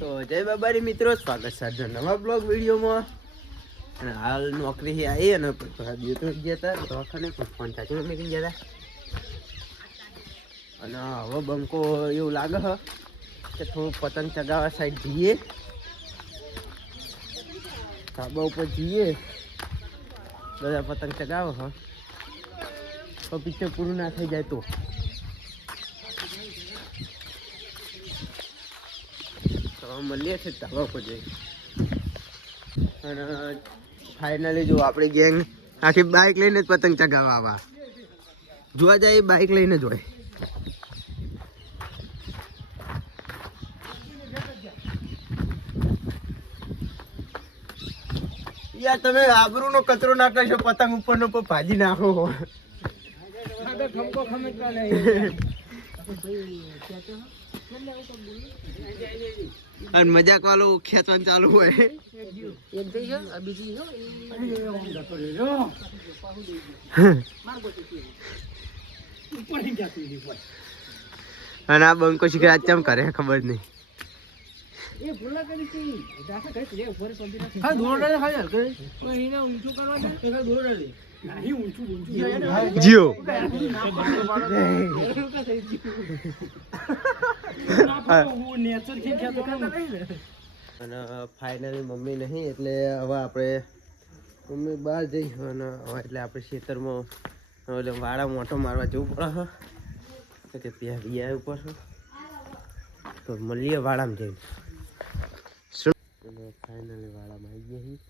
તો જય બાબારી મિત્રો, સ્વાગત છે આજના નવા બ્લોગ વિડીયોમાં. અને હાલ નોકરી આવી અને દિવસ ગયા હતા દવાખાને પણ ફોન ચાચી નીકળી ગયા હતા. અને હવે બંકો એવું લાગે છે કે થોડું પતંગ ચગાવવા સાઈડ જઈએ, ધાબા ઉપર જઈએ, બધા પતંગ ચગાવો હ તો પિક્ચર પૂરું ના થઈ જાય તો મળીએ છે ધાબા ઉપર જઈ. અને ફાઇનલી જો આપણી ગેંગ આખી બાઇક લઈને જ પતંગ ચગાવવા આવા જોવા જાય, બાઇક લઈને જ હોય. યાર તમે આબરૂ નો કચરો ના કરશો, પતંગ ઉપર નો ભાજી નાખો. અને મજાક વાળો ખેંચવાનું ચાલુ હોય. અને આ બંકો શીખર આજ ચમ કરે ખબર નહીં. જીઓ અને ફાઇનલી મમ્મી નહીં એટલે હવે આપણે મમ્મી બહાર જઈશું. અને હવે એટલે આપણે ખેતરમાં એટલે વાળા મોટો મારવા જવું પડે છે કે ત્યાં રિયા ઉપર છે, તો મળીએ વાળામાં જઈને. અને ફાઇનલી વાળામાં આવી ગયા છીએ.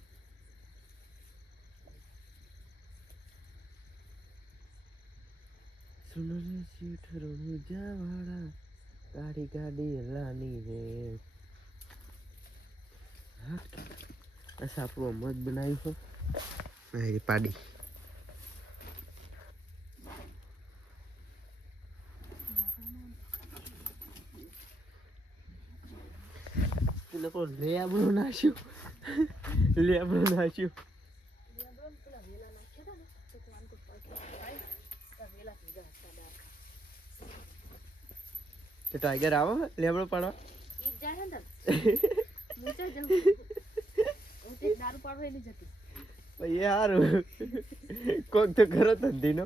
સુનરે સીઠ રણુજા વાળા ગાડી ગાડી લાની રે. આ સાપડું મત બનાવ્યું છે પાડી. લોકો લેબડું નાખ્યું, લેબડું નાખ્યું. તો ટાઈગર આવો લેબડો પાડવા. યાર કોક તો ખરો ધંધી નો.